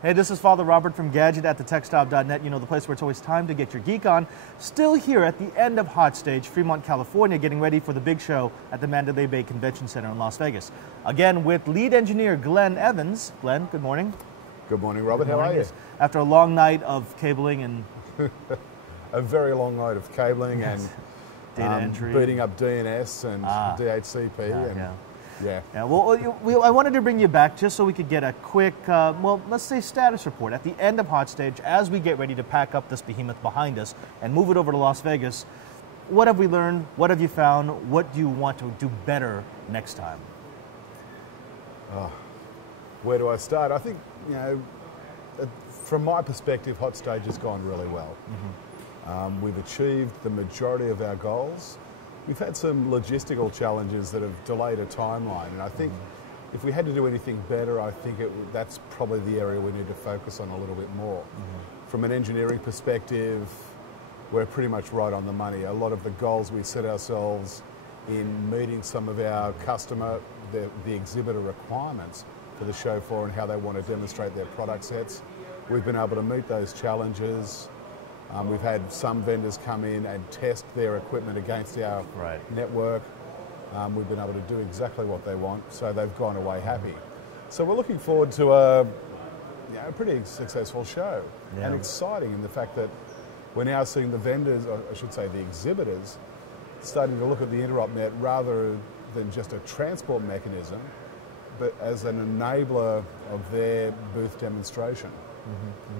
Hey, this is Father Robert from Gadget at thetechstop.net. You know, the place where it's always time to get your geek on. Still here at the end of Hotstage, Fremont, California, getting ready for the big show at the Mandalay Bay Convention Center in Las Vegas. Again, with lead engineer Glenn Evans. Glenn, good morning. Good morning, Robert. How are you? After a long night of cabling and... a very long night of cabling and data entry. Booting up DNS and DHCP. Yeah. Well, I wanted to bring you back just so we could get a quick, well, let's say status report at the end of Hotstage as we get ready to pack up this behemoth behind us and move it over to Las Vegas. What have we learned? What have you found? What do you want to do better next time? Where do I start? I think, you know, from my perspective, Hotstage has gone really well. We've achieved the majority of our goals. We've had some logistical challenges that have delayed a timeline, and I think if we had to do anything better, I think that's probably the area we need to focus on a little bit more. From an engineering perspective, we're pretty much right on the money. A lot of the goals we set ourselves in meeting some of our customer, the exhibitor requirements for the show floor and how they want to demonstrate their product sets, we've been able to meet those challenges. We've had some vendors come in and test their equipment against our network. We've been able to do exactly what they want, so they've gone away happy. So we're looking forward to a pretty successful show, and exciting in the fact that we're now seeing the vendors, or I should say the exhibitors, starting to look at the Interop net rather than just a transport mechanism, but as an enabler of their booth demonstration.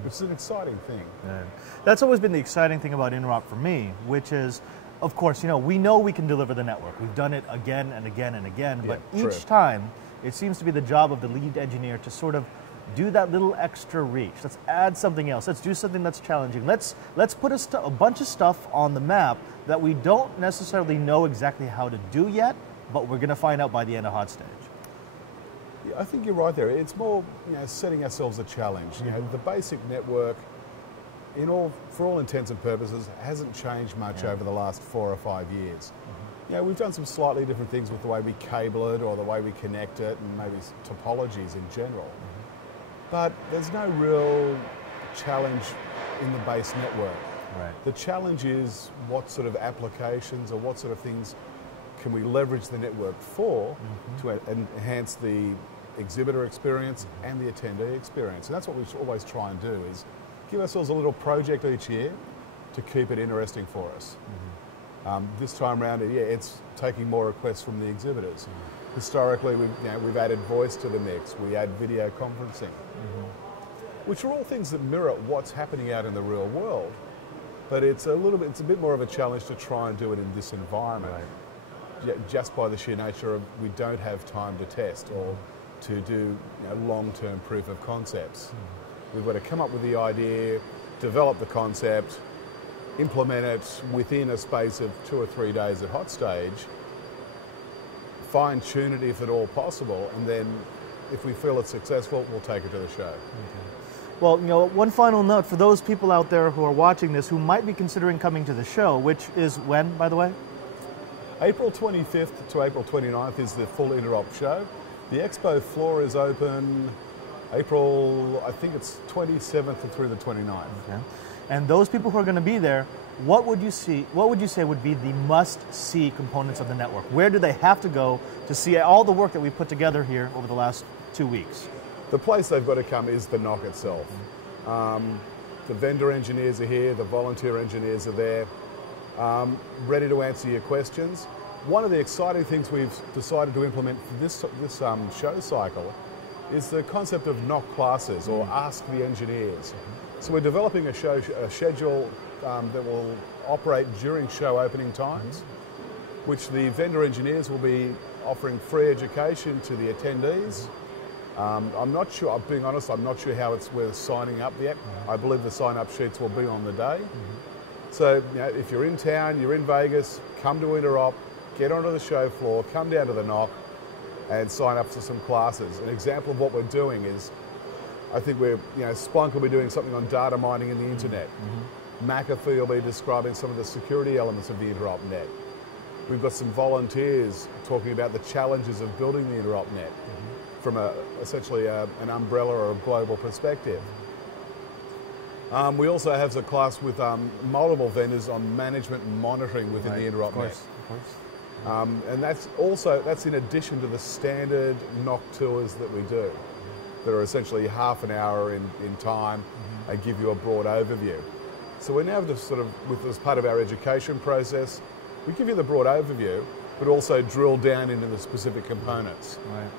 Which is an exciting thing. That's always been the exciting thing about Interop for me, which is, of course, you know we can deliver the network. We've done it again and again and again, but each time it seems to be the job of the lead engineer to sort of do that little extra reach. Let's add something else. Let's do something that's challenging. Let's put a bunch of stuff on the map that we don't necessarily know exactly how to do yet, but we're going to find out by the end of Hotstage. Yeah, I think you're right there. It's more, setting ourselves a challenge. You know, the basic network, for all intents and purposes, hasn't changed much over the last 4 or 5 years. We've done some slightly different things with the way we cable it or the way we connect it, and maybe topologies in general. But there's no real challenge in the base network. The challenge is what sort of applications or what sort of things can we leverage the network for to enhance the exhibitor experience and the attendee experience. And that's what we always try and do, is give ourselves a little project each year to keep it interesting for us. This time around, it's taking more requests from the exhibitors. Historically, we've added voice to the mix. We add video conferencing, which are all things that mirror what's happening out in the real world. But it's a bit more of a challenge to try and do it in this environment. Just by the sheer nature of we don't have time to test or to do long-term proof of concepts. We've got to come up with the idea, develop the concept, implement it within a space of 2 or 3 days at Hotstage, fine-tune it if at all possible, and then if we feel it's successful, we'll take it to the show. Well, one final note for those people out there who are watching this who might be considering coming to the show, which is when, by the way? April 25th to April 29th is the full Interop show. The expo floor is open April, I think it's 27th through the 29th. And those people who are going to be there, what would you say would be the must-see components of the network? Where do they have to go to see all the work that we put together here over the last 2 weeks? The place they've got to come is the NOC itself. The vendor engineers are here, the volunteer engineers are there, ready to answer your questions. One of the exciting things we've decided to implement for this show cycle is the concept of NOC classes, or Ask the Engineers. So we're developing a schedule that will operate during show opening times, which the vendor engineers will be offering free education to the attendees. I'm not sure, I'm being honest, I'm not sure how we're signing up yet. I believe the sign-up sheets will be on the day. So if you're in town, you're in Vegas, come to Interop, get onto the show floor, come down to the NOC and sign up for some classes. An example of what we're doing is, I think Splunk will be doing something on data mining in the internet. McAfee will be describing some of the security elements of the Interop net. We've got some volunteers talking about the challenges of building the Interop net. from essentially an umbrella or a global perspective. We also have a class with multiple vendors on management and monitoring within the Interop net. Of course. And that's in addition to the standard NOC tours that we do, that are essentially half an hour in time and give you a broad overview. So we're now just sort of, as part of our education process, we give you the broad overview, but also drill down into the specific components. Right.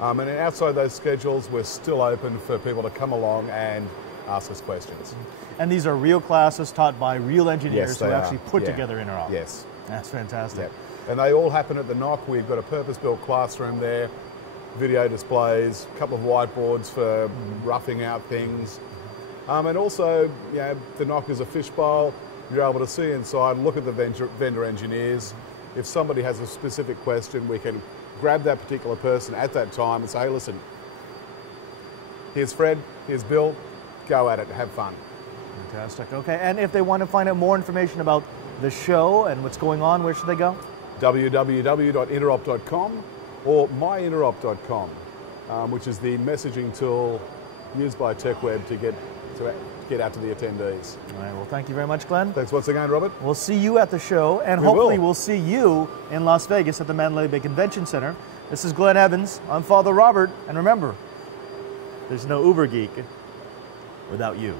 And then outside those schedules, we're still open for people to come along and ask us questions. And these are real classes taught by real engineers who actually put together Interop. Yes. That's fantastic. Yep. And they all happen at the NOC. We've got a purpose-built classroom there, video displays, a couple of whiteboards for roughing out things. And also, the NOC is a fishbowl. You're able to see inside, look at the vendor engineers. If somebody has a specific question, we can grab that particular person at that time and say, hey, listen, here's Fred, here's Bill, go at it, have fun. Fantastic. Okay, and if they want to find out more information about the show and what's going on, where should they go? www.interop.com or myinterop.com, which is the messaging tool used by TechWeb to get out to the attendees. All right, well, thank you very much, Glenn. Thanks once again, Robert. We'll see you at the show, and hopefully we'll see you in Las Vegas at the Mandalay Bay Convention Center. This is Glenn Evans. I'm Father Robert, and remember, there's no Uber Geek without you.